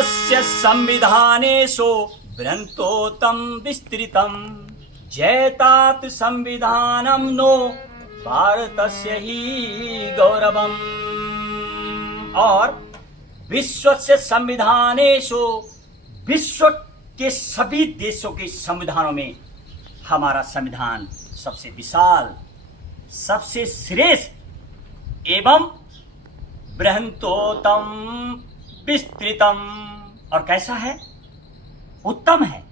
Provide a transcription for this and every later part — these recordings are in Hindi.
विश्वस्य संविधानेषु बृहन्तोतं विस्तृतं जयतात संविधानं नो भारतस्य ही गौरवम्। और विश्वस्य संविधानेषु, विश्व के सभी देशों के संविधानों में हमारा संविधान सबसे विशाल, सबसे श्रेष्ठ एवं बृहन्तोतम विस्तृतम। और कैसा है? उत्तम है,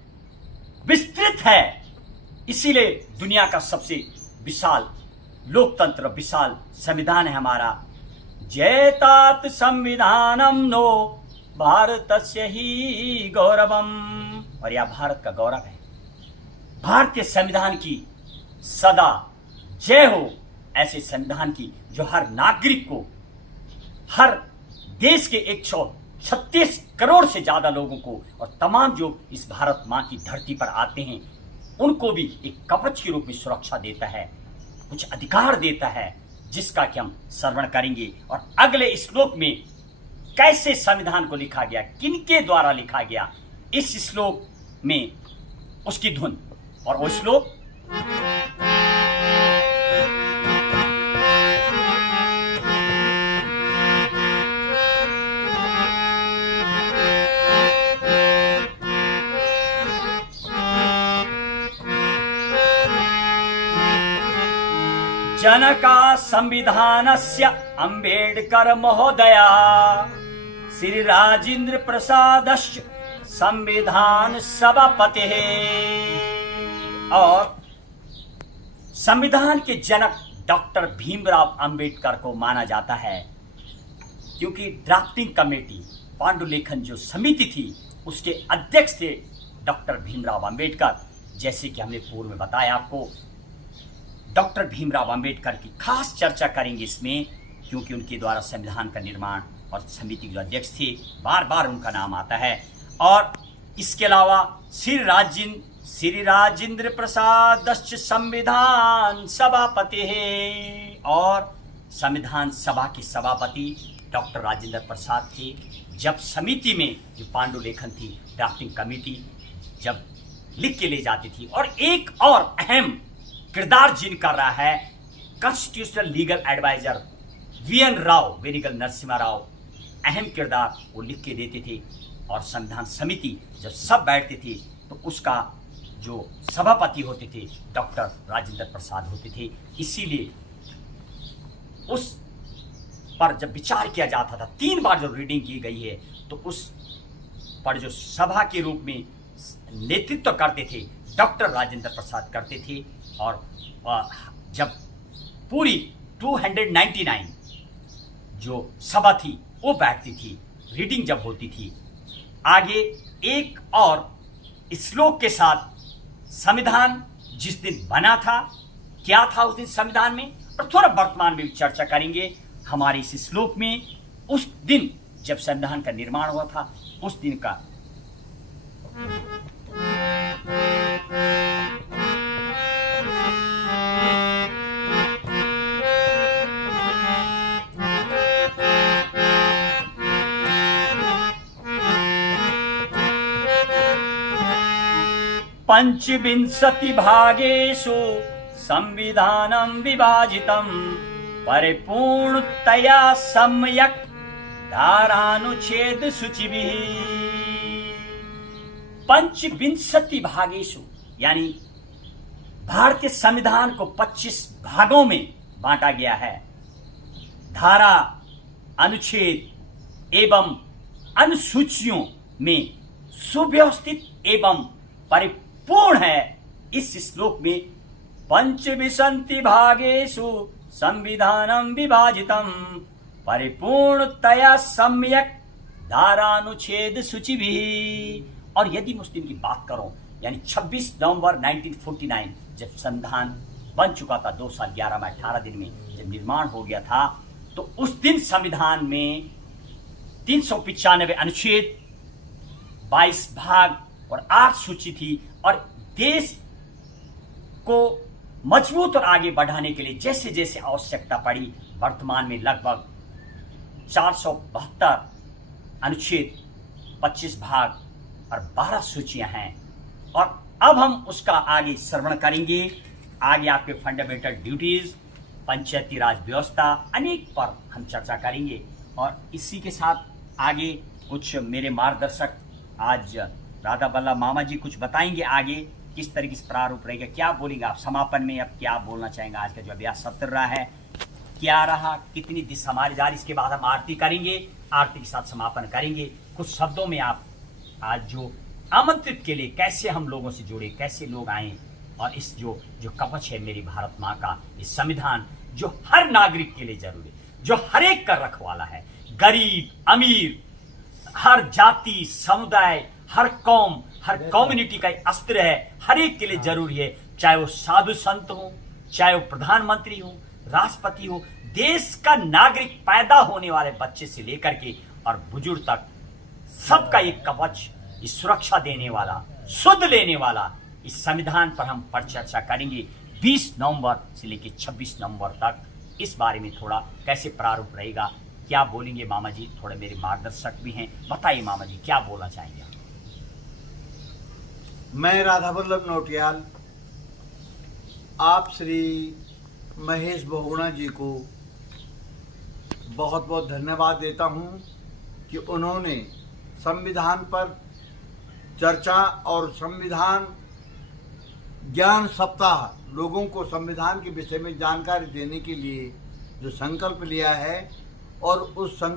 विस्तृत है। इसीलिए दुनिया का सबसे विशाल लोकतंत्र, विशाल संविधान है हमारा। जयतात संविधानम नो भारतस्य ही गौरवम्। और यह भारत का गौरव है। भारतीय संविधान की सदा जय हो। ऐसे संविधान की जो हर नागरिक को, हर देश के 136 करोड़ से ज्यादा लोगों को और तमाम जो इस भारत मां की धरती पर आते हैं उनको भी एक कवच के रूप में सुरक्षा देता है, कुछ अधिकार देता है, जिसका कि हम श्रवण करेंगे। और अगले श्लोक में कैसे संविधान को लिखा गया, किनके द्वारा लिखा गया, इस श्लोक में उसकी धुन और वो श्लोक जनका संविधानस्य अंबेडकर महोदया श्री राजेंद्र प्रसादस्य संविधान सभापति। और संविधान के जनक डॉक्टर भीमराव अंबेडकर को माना जाता है, क्योंकि ड्राफ्टिंग कमेटी, पांडुलेखन जो समिति थी, उसके अध्यक्ष थे डॉक्टर भीमराव अंबेडकर। जैसे कि हमने पूर्व में बताया आपको, डॉक्टर भीमराव अंबेडकर की खास चर्चा करेंगे इसमें, क्योंकि उनके द्वारा संविधान का निर्माण और समिति के जो अध्यक्ष थे, बार बार उनका नाम आता है। और इसके अलावा श्री राजेंद्र प्रसाद संविधान सभापति है। और संविधान सभा के सभापति डॉक्टर राजेंद्र प्रसाद थे। जब समिति में जो पांडुलेखन थी, ड्राफ्टिंग कमेटी जब लिख के ले जाती थी, और एक और अहम किरदार जिन कर रहा है constitutional legal adviser V N Rao, Venegal Narasimha Rao, अहम किरदार वो लिख के देते थे। और संविधान समिति जब सब बैठते थे तो उसका जो सभापति होते थे डॉक्टर राजेंद्र प्रसाद होते थे। इसीलिए उस पर जब विचार किया जाता था, 3 बार जो रीडिंग की गई है, तो उस पर जो सभा के रूप में नेतृत्व करते थे डॉक्टर राजेंद्र प्रसाद करते थे। और जब पूरी 299 जो सभा थी वो बैठती थी, रीडिंग जब होती थी, आगे एक और श्लोक के साथ संविधान जिस दिन बना था, क्या था उस दिन संविधान में, और थोड़ा वर्तमान में भी चर्चा करेंगे हमारे इस श्लोक में। उस दिन जब संविधान का निर्माण हुआ था, उस दिन का पंचविंशति भागेषु संविधानं विभाजितं परिपूर्णतया सम्यक् धारानुच्छेद सूचिभिः। पंचविंशति भागेषु यानी भारतीय संविधान को 25 भागों में बांटा गया है। धारा, अनुच्छेद एवं अनुसूचियों में सुव्यवस्थित एवं परिपूर्ण है। इस श्लोक में पंचविंशति भागेषु संविधानं विभाजितं परिपूर्णतया सम्यक् धारानुच्छेद सूचिभिः। और यदि मैं उस दिन की बात करूं, यानी 26 नवंबर 1949 जब संविधान बन चुका था, 2 साल 11 माह 18 दिन में जब निर्माण हो गया था, तो उस दिन संविधान में 395 अनुच्छेद, 22 भाग और 8 सूची थी। और देश को मजबूत और आगे बढ़ाने के लिए जैसे जैसे आवश्यकता पड़ी, वर्तमान में लगभग 472 अनुच्छेद 25 भाग और 12 सूचियां हैं। और अब हम उसका आगे श्रवण करेंगे। आगे आपके फंडामेंटल ड्यूटीज, पंचायती राज व्यवस्था, अनेक पर हम चर्चा करेंगे। और इसी के साथ आगे कुछ मेरे मार्गदर्शक आज राधा बल्लभ मामा जी कुछ बताएंगे आगे किस तरीके से प्रारूप रहेगा, क्या बोलेंगे आप समापन में, अब क्या बोलना चाहेंगे। आज का जो अभ्यास सत्र रहा है क्या रहा, कितनी दिशा हमारी जा रही, इसके बाद हम आरती करेंगे, आरती के साथ समापन करेंगे। कुछ शब्दों में आप आज जो आमंत्रित के लिए कैसे हम लोगों से जुड़े, कैसे लोग आए, और इस जो कवच है मेरी भारत माँ का, इस संविधान जो हर नागरिक के लिए जरूरी, जो हर एक का रखवाला है, गरीब अमीर, हर जाति समुदाय, हर कौम, हर कम्युनिटी का अस्त्र है, हर एक के लिए जरूरी है। चाहे वो साधु संत हो, चाहे वो प्रधानमंत्री हो, राष्ट्रपति हो, देश का नागरिक पैदा होने वाले बच्चे से लेकर के और बुजुर्ग तक सबका एक कवच, इस सुरक्षा देने वाला, शुद्ध लेने वाला, इस संविधान पर हम पर चर्चा करेंगे 20 नवंबर से लेकर 26 नवंबर तक। इस बारे में थोड़ा कैसे प्रारूप रहेगा, क्या बोलेंगे मामा जी, थोड़े मेरे मार्गदर्शक भी हैं, बताइए मामा जी क्या बोलना चाहेंगे। मैं राधा बल्लभ नौटियाल आप श्री महेश बहुगुणा जी को बहुत बहुत धन्यवाद देता हूं कि उन्होंने संविधान पर चर्चा और संविधान ज्ञान सप्ताह लोगों को संविधान के विषय में जानकारी देने के लिए जो संकल्प लिया है, और उस